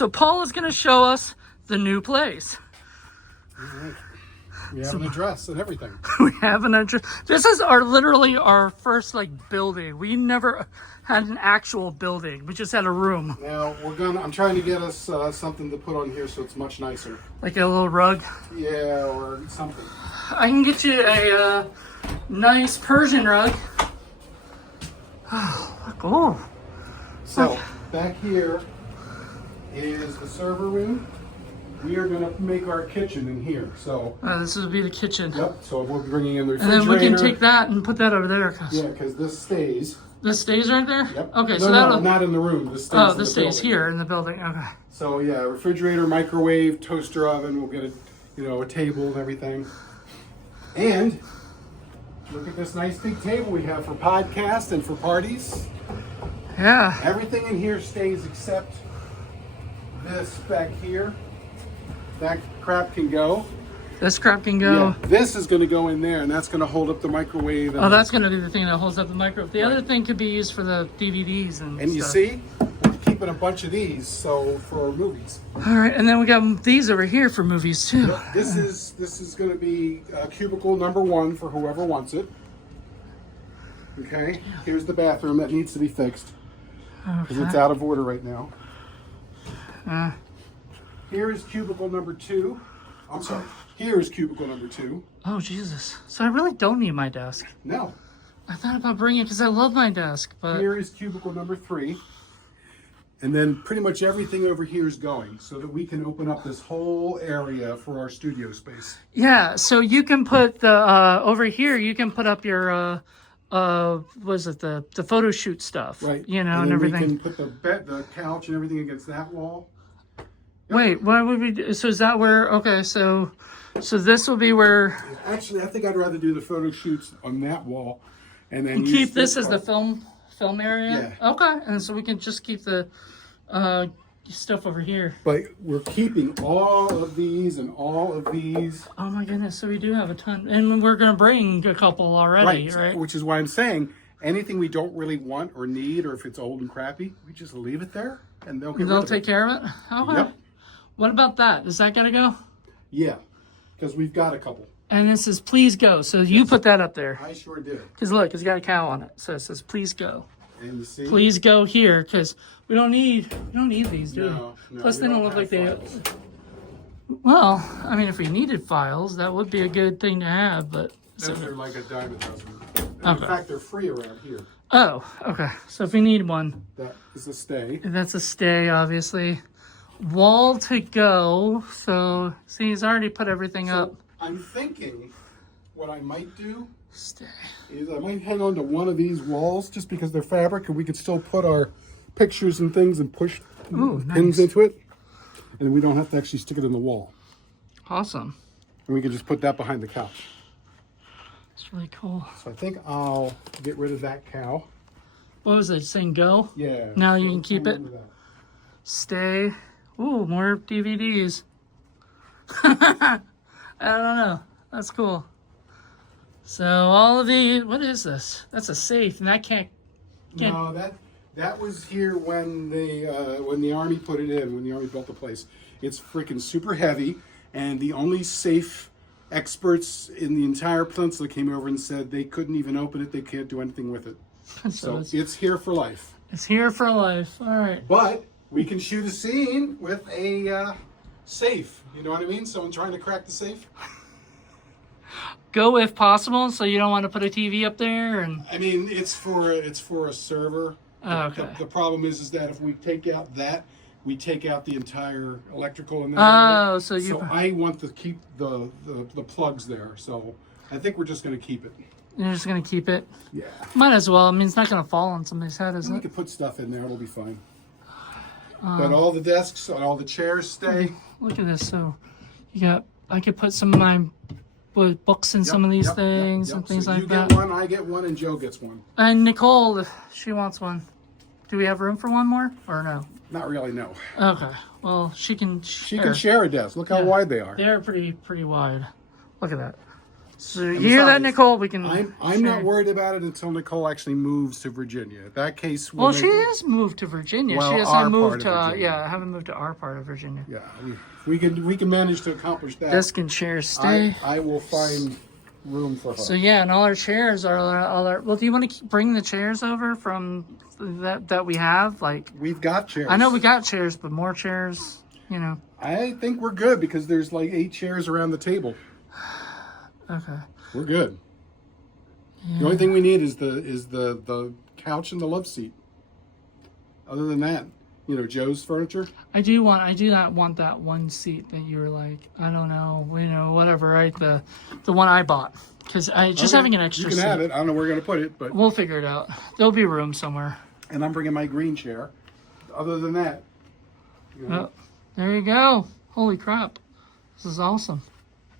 So Paul is going to show us the new place. All right. We have an address and everything. We have an address. This is literally our first like building. We never had an actual building. We just had a room. Now I'm trying to get us something to put on here so it's much nicer. Like a little rug. Yeah, or something. I can get you a nice Persian rug. Oh. So back here is the server room. We are going to make our kitchen in here. So this would be the kitchen. Yep. So we'll be bringing in the And refrigerator. then we can take that and put that over there. Yeah, because this stays. This stays right there? Yep. Okay, no, so no, that'll... not in the room. This stays Oh, in this the stays building. here in the building. Okay. So yeah, refrigerator, microwave, toaster oven. We'll get a table and everything. And look at this nice big table we have for podcasts and for parties. Yeah. Everything in here stays except this back here. That crap can go. This crap can go. Yeah, this is going to go in there, and that's going to hold up the microwave. Oh, that's going to be the thing that holds up the microwave. The other thing could be used for the DVDs and you stuff. see, we're keeping a bunch of these, so for movies. All right, and then we got these over here for movies too. Yep, this is going to be cubicle number 1 for whoever wants it. Okay, here's the bathroom that needs to be fixed because it's out of order right now. Here is cubicle number 2. I'm sorry. Here is cubicle number 2. Oh, Jesus. So I really don't need my desk. No. I thought about bringing it because I love my desk, but... Here is cubicle number 3. And then pretty much everything over here is going so that we can open up this whole area for our studio space. Yeah, so you can put the... over here, you can put up your... was it the photo shoot stuff? Right. You know, and then everything. we can put the bed, the couch and everything against that wall. Yep. Wait, why would we do... So is that where... Okay, so this will be where... Actually, I think I'd rather do the photo shoots on that wall. And then keep this as the film area? Yeah. Okay, and so we can just keep the stuff over here. But we're keeping all of these and all of these. Oh my goodness, so we do have a ton. And we're going to bring a couple already, right? Which is why I'm saying anything we don't really want or need, or if it's old and crappy, we just leave it there and they'll take care of it? Okay. Yep. What about that? Is that going to go? Yeah, because we've got a couple. And this is please go. So you put that up there. I sure did. Because look, it's got a cow on it. So it says please go. And you see? Please go here because we don't need these, do we? No, Plus we they don't look like they... files. Well, I mean, if we needed files, that would be a good thing to have, but... They're like a dime a dozen. And Okay. in fact, they're free around here. Oh, okay. So if we need one, That is a stay. that's a stay, obviously. Wall to go. So, see, he's already put everything up. I'm thinking what I might do Stay. is I might hang on to one of these walls just because they're fabric and we could still put our pictures and things and push Ooh, pins nice. into it. And we don't have to actually stick it in the wall. Awesome. And we can just put that behind the couch. It's really cool. So I think I'll get rid of that cow. What was it saying? Go? Yeah. Now you can keep it. Remember that. Stay. Ooh, more DVDs. I don't know. That's cool. So all of the, what is this? That's a safe, and that can't. No, that was here when the Army put it in, when the Army built the place. It's freaking super heavy, and the only safe experts in the entire peninsula came over and said they couldn't even open it, they can't do anything with it. So it's here for life. It's here for life. All right. But we can shoot a scene with a safe. You know what I mean? Someone trying to crack the safe. Go if possible, so you don't want to put a TV up there, and I mean, it's for a server. Oh, okay. The problem is that if we take out that, we take out the entire electrical in there. Oh, so you. So I want to keep the plugs there. So I think we're just going to keep it. You're just gonna keep it. Yeah. Might as well. I mean, it's not gonna fall on somebody's head, is We it? can put stuff in there. It'll be fine. But all the desks and all the chairs stay. Look at this. So you got. I could put some of my books in some of these things and things so like you that. get one, I get one, and Joe gets one. And Nicole, if she wants one. Do we have room for one more or no? Not really, no. Okay. Well, she can. She can share a desk. Look how wide they are. They're pretty wide. Look at that. So you hear that, besides, Nicole? We can. I'm not worried about it until Nicole actually moves to Virginia. In that case, Well, she has moved to Virginia. Well, She has our not moved part of to. Virginia. Yeah, I haven't moved to our part of Virginia. Yeah, we can manage to accomplish that. Desk and chairs stay. I will find room for her. So yeah, and all our chairs are all our. Well, do you want to bring the chairs over from that we have? Like We've got chairs. I know we got chairs, but more chairs. You know. I think we're good because there's like 8 chairs around the table. Okay. We're good. Yeah. The only thing we need is the couch and the love seat. Other than that, Joe's furniture. I do not want that one seat that you were like, I don't know, whatever, right? The one I bought. Because having an extra You can seat. have it. I don't know where we're going to put it, but We'll figure it out. There'll be room somewhere. and I'm bringing my green chair. Other than that, Oh, there you go. Holy crap. This is awesome.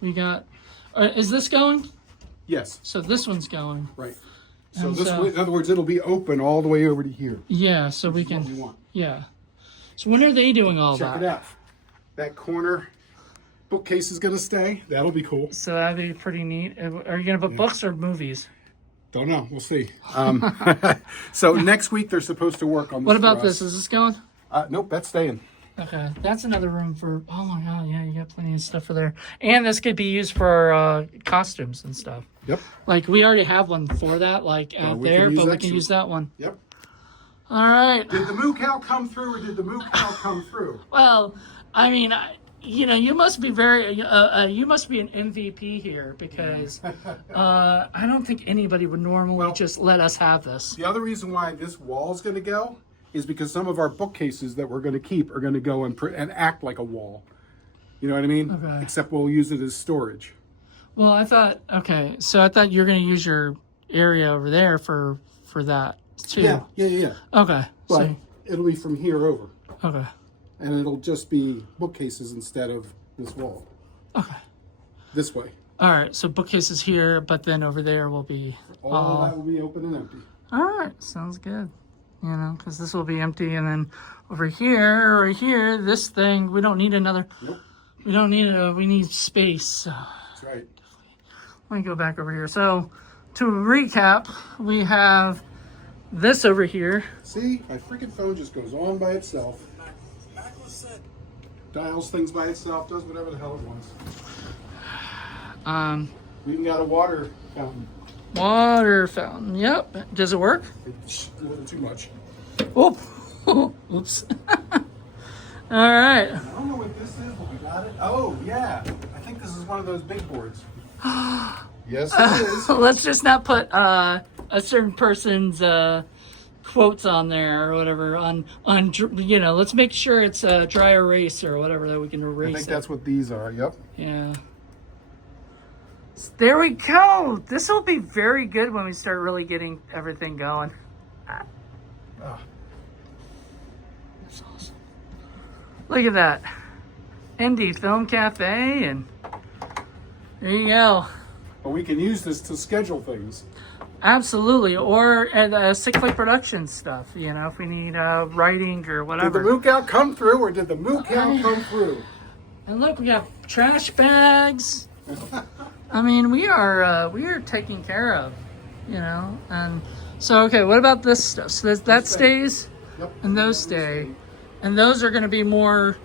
We got... is this going? yes, So this one's going. right. So And this, so- way, in other words, it'll be open all the way over to here. Yeah, so we Which is what can... we want. Yeah. So when are they doing all Check that? it out. That corner bookcase is going to stay. That'll be cool. So that'd be pretty neat. Are you going to put books or movies? Don't know. We'll see. So next week they're supposed to work on this. What about for this? us. Is this going? Nope, that's staying. Okay, that's another room for. Oh my god, yeah, you got plenty of stuff for there, and this could be used for costumes and stuff. Yep. Like we already have one for that, like out we there, can use but we that can too. use that one. Yep. All right. Did the moo cow come through, or did the moo cow come through? Well, I mean, you must be you must be an MVP here because I don't think anybody would normally just let us have this. The other reason why this wall is going to go is because some of our bookcases that we're going to keep are going to go and act like a wall. You know what I mean? Okay. Except we'll use it as storage. Well, I thought you're going to use your area over there for that too. Yeah. Okay. But it'll be from here over. Okay. And it'll just be bookcases instead of this wall. Okay. This way. All right. So bookcases here, but then over there will be. All of that will be open and empty. All right. Sounds good. Because this will be empty, and then over here, right here, this thing, we don't need another. Nope. We don't need we need space. So That's right. let me go back over here. So to recap, we have this over here. See, my freaking phone just goes on by itself. Dials things by itself, does whatever the hell it wants. We even got a water fountain. Water fountain. Yep. Does it work? It's a little too much. Oh. Oops. All right. I don't know what this is, but we got it. Oh, yeah. I think this is one of those big boards. Yes, it is. Let's just not put a certain person's quotes on there or whatever on let's make sure it's a dry erase or whatever that we can erase I think it. that's what these are. Yep. Yeah. There we go. This will be very good when we start really getting everything going. Oh, That's awesome. Look at that. Indie Film Cafe, and there you go. but we can use this to schedule things. Absolutely. Or Sick Play Productions stuff, if we need writing or Did the whatever. moo cow come through, or did the moo cow come through? And look, we got trash bags. I mean, we are taken care of, And so, okay, what about this stuff? So that stays, Yep. and those stay, and those are going to be more.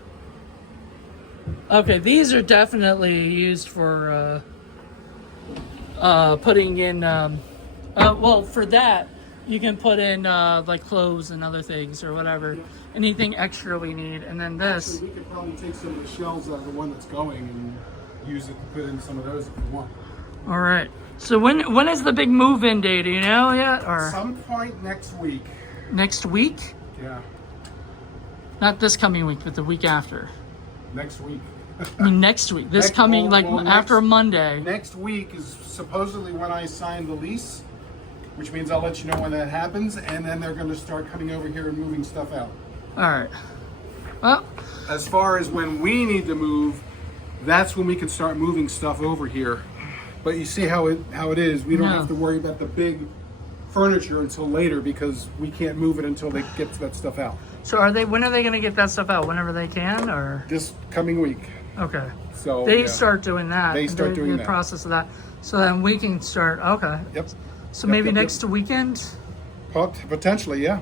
Okay, these are definitely used for putting in. Well, for that, you can put in like clothes and other things or whatever, anything extra we need, and then this. We could probably take some of the shells out of the one that's going and use it to put in some of those if you want. All right. So when is the big move-in day? Do you know yet, or Some point next week. next week? Yeah, Not this coming week, but the week after. next week. I mean next week. This Next- coming well, like well, after next- Monday. Next week is supposedly when I sign the lease, which means I'll let you know when that happens, and then they're going to start coming over here and moving stuff out. All right. Well, As far as when we need to move, that's when we can start moving stuff over here. But you see how it is. We don't No. have to worry about the big furniture until later because we can't move it until they get that stuff out. so when are they going to get that stuff out? Whenever they can, or? This coming week. Okay. So They yeah. start doing that. They start doing the that. process of that. So then we can start. Okay. Yep. So Yep, maybe yep, next weekend. Potentially, yeah.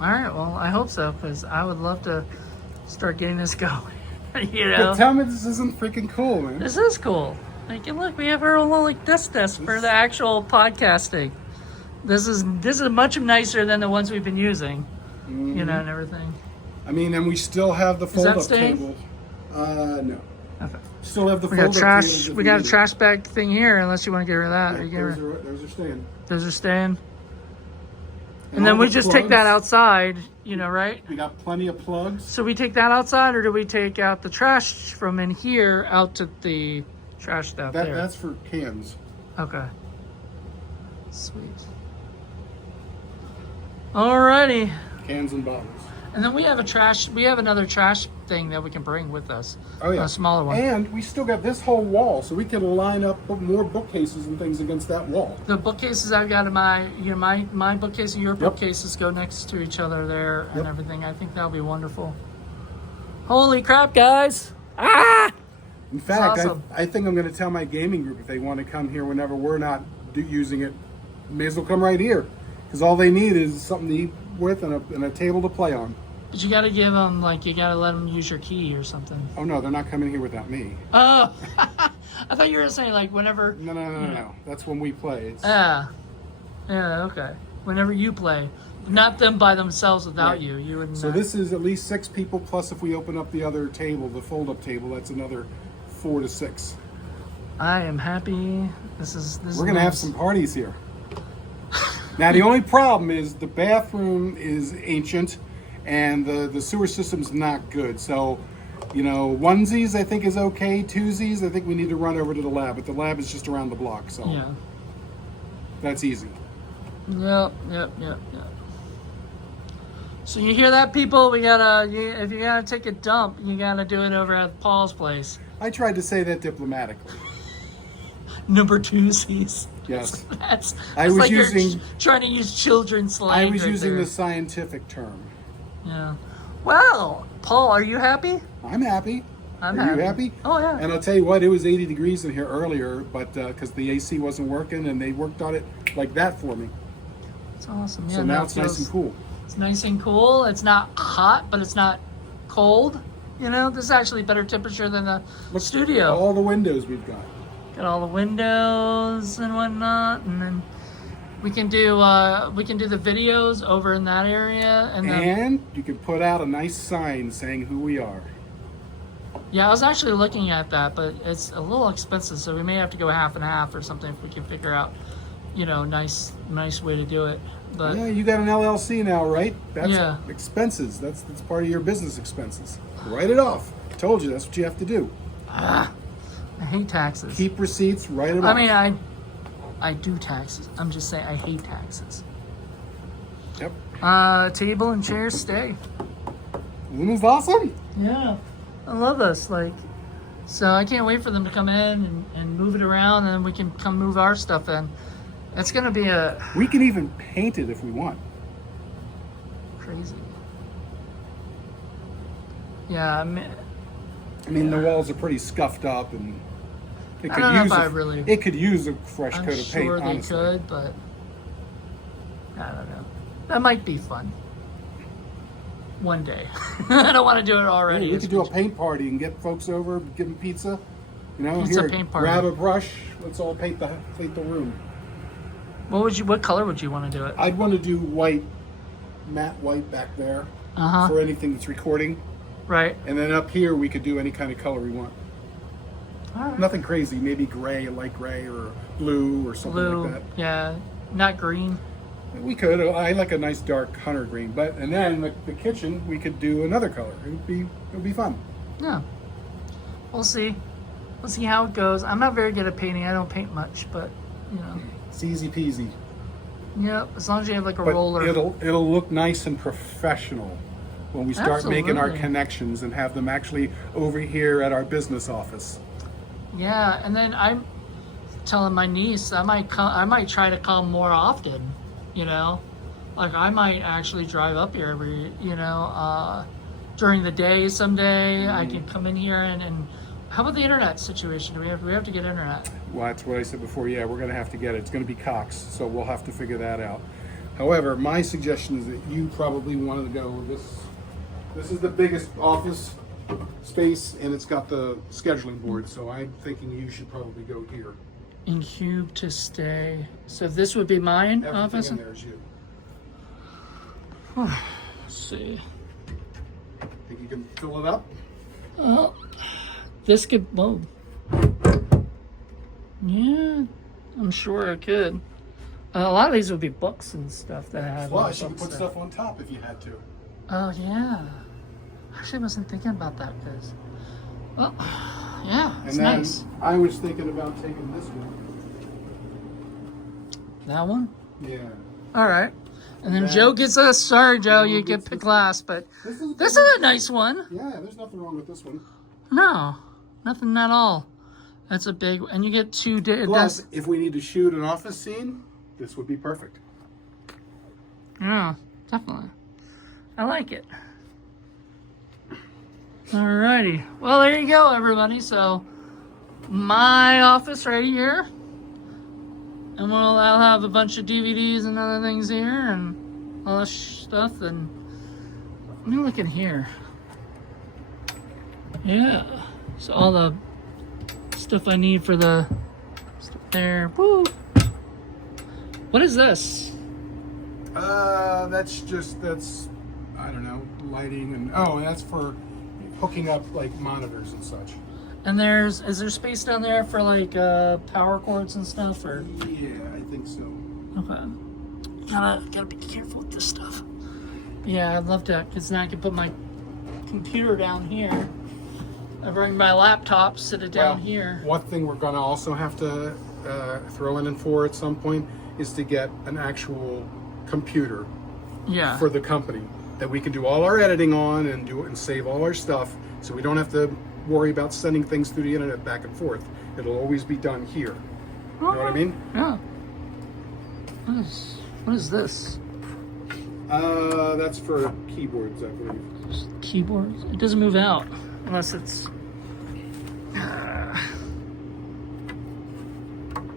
All right. Well, I hope so because I would love to start getting this going. You But know, tell me this isn't freaking cool, man. this is cool. Like, and look, we have our own little like desk for the actual podcasting. This is much nicer than the ones we've been using. You know, and everything. I mean, and we still have the that fold-up staying? table. No. Okay. Still have the We got fold-up trash. tables if We got a need it. trash bag thing here. Unless you want to get rid of that. Yeah, Are you getting rid- those are staying. Those are staying. And then all we the just take plugs, that outside. You know, right? We got plenty of plugs. So we take that outside, or do we take out the trash from in here out to the trash out there? That's for cans. Okay. Sweet. Alrighty. Cans and bottles. And then we have another trash thing that we can bring with us. Oh yeah, A smaller one. And we still got this whole wall, so we can line up more bookcases and things against that wall. The bookcases I've got in my bookcase and your bookcases go next to each other there and everything. I think that'll be wonderful. Holy crap, guys! Ah! In fact, awesome. I think I'm going to tell my gaming group if they want to come here whenever we're not using it, may as well come right here. Because all they need is something to eat with and a table to play on. But you got to give them, you got to let them use your key or something. Oh no, they're not coming here without me. Oh! I thought you were saying, whenever... No. That's when we play. It's, Yeah, okay. Whenever you play. Not them by themselves without Right. you. You would So not... this is at least 6 people, plus if we open up the other table, the fold-up table, that's another 4 to 6. I am happy. This We're going to have some parties here. Now, the only problem is the bathroom is ancient and the sewer system's not good. So, onesies I think is okay. Twosies, I think we need to run over to the lab. But the lab is just around the block, so Yeah. that's easy. Yep. So you hear that, people? If you gotta take a dump, you gotta do it over at Paul's place. I tried to say that diplomatically. Number twosies. Yes. That's I was like using- you're trying to use children's slang. I was right using there. the scientific term. Yeah. Well, Paul, are you happy? I'm happy. I'm Are happy. you happy? Oh yeah. And I'll tell you what, it was 80 degrees in here earlier, but because the AC wasn't working, and they worked on it like that for me. It's awesome. Yeah. So now it's nice and cool. It's nice and cool. It's not hot, but it's not cold. This is actually better temperature than the studio. All the windows we've got. Got all the windows and whatnot, and then we can do the videos over in that area, and then And you can put out a nice sign saying who we are. yeah, I was actually looking at that, but it's a little expensive, so we may have to go half and half or something if we can figure out, nice way to do it. But Yeah, you got an LLC now, right? That's Yeah. expenses. That's part of your business expenses. Write it off. I told you that's what you have to do. I hate taxes. Keep receipts, write it off. I mean, I do taxes. I'm just saying I hate taxes. Yep. Table and chairs stay. Isn't this awesome? Yeah, I love this. So I can't wait for them to come in and move it around, and then we can come move our stuff in. It's gonna be a We can even paint it if we want. crazy. Yeah, I mean, the walls are pretty scuffed up, and it I could don't know use if I really- it could use a fresh I'm coat of paint. sure they Honestly, could, but I don't know. That might be fun. One day. I don't want to do it already. Hey, we could do a paint party and get folks over, give them pizza. Pizza Here, paint party. grab a brush. Let's all paint the room. What color would you want to do it? I'd want to do white, matte white back there Uh-huh. for anything that's recording, Right. and then up here we could do any kind of color we want. All right. Nothing crazy. Maybe gray, a light gray, or blue, or something Blue. like that. Yeah. Not green. We could. I like a nice dark hunter green, and then the kitchen we could do another color. It would be fun. Yeah. We'll see. We'll see how it goes. I'm not very good at painting. I don't paint much, but It's easy peasy. as long as you have a But roller. it'll look nice and professional when we start making our Absolutely. connections and have them actually over here at our business office. Yeah, and then I'm telling my niece I might try to come more often. I might actually drive up here every during the day someday. I can come in here and how about the internet situation? Do we have to get internet? Well, that's what I said before. Yeah, we're going to have to get it. It's going to be Cox, so we'll have to figure that out. However, my suggestion is that you probably want to go with this. This is the biggest office space, and it's got the scheduling board. So I'm thinking you should probably go here. In cube to stay. So this would be mine Everything office. in there is you. Let's see. Think you can fill it up? Oh, this could. Whoa. Yeah, I'm sure I could. A lot of these would be books and stuff that I have. Plus, you can put stuff on top if you had to. Oh yeah. Actually, I wasn't thinking about that because. Well, yeah, it's And then nice. I was thinking about taking this one. That one. Yeah. All right. And then Then- Joe gets us. Sorry, Joe, you gets get picked this last, but This is this is a nice one. Yeah, there's nothing wrong with this one. No, nothing at all. That's a big, and you get two. Plus, if we need to shoot an office scene, this would be perfect. Yeah, definitely. I like it. Alrighty. Well, there you go, everybody. So, my office right here. And I'll have a bunch of DVDs and other things here and all this stuff. And let me look in here. Yeah. So, all the stuff I need for the stuff there. Woo! What is this? That's I don't know, lighting and that's for hooking up like monitors and such. And is there space down there for like power cords and stuff, or? Yeah, I think so. Okay. Gotta be careful with this stuff. Yeah, I'd love to, because now I can put my computer down here. I bring my laptop, sit it down here. One thing we're gonna also have to throw in for at some point is to get an actual computer Yeah. for the company that we can do all our editing on and save all our stuff, so we don't have to worry about sending things through the internet back and forth. It'll always be done here. You know what I mean? Yeah. What is this? That's for keyboards, I believe. Keyboards? It doesn't move out unless it's.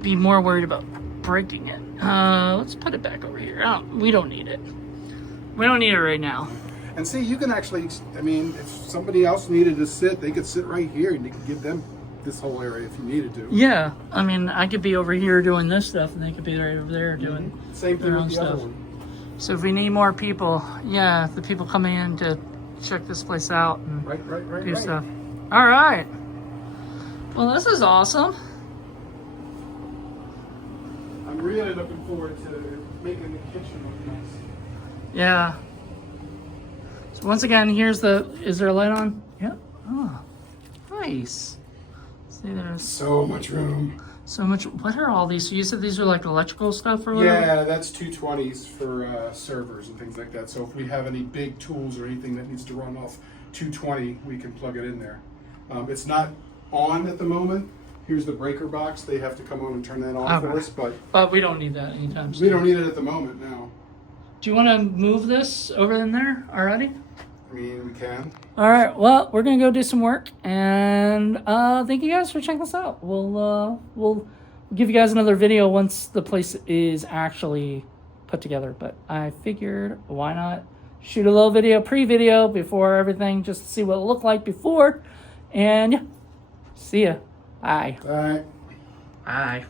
Be more worried about breaking it. Let's put it back over here. Oh, we don't need it. We don't need it right now. And see, you can actually, I mean, if somebody else needed to sit, they could sit right here and you could give them this whole area if you needed to. Yeah, I mean, I could be over here doing this stuff, and they could be right over there doing Same thing their own with the other stuff. one. So if we need more people, yeah, the people coming in to check this place out and Right. do stuff. All right. Well, this is awesome. I'm really looking forward to making the kitchen look nice. Yeah. So once again, is there a light on? Yeah. Oh, nice. See, there's So much room. so much. What are all these? So you said these are like electrical stuff or whatever? Yeah, that's 220s for servers and things like that. So if we have any big tools or anything that needs to run off 220, we can plug it in there. It's not on at the moment. Here's the breaker box. They have to come on and turn that on for us, But we don't need that anytime soon. we don't need it at the moment now. Do you want to move this over in there already? I mean, we can. All right. Well, we're gonna go do some work, and thank you guys for checking this out. We'll give you guys another video once the place is actually put together. But I figured, why not shoot a little video, pre-video before everything, just to see what it looked like before. And yeah, see ya. Bye. All right. Bye.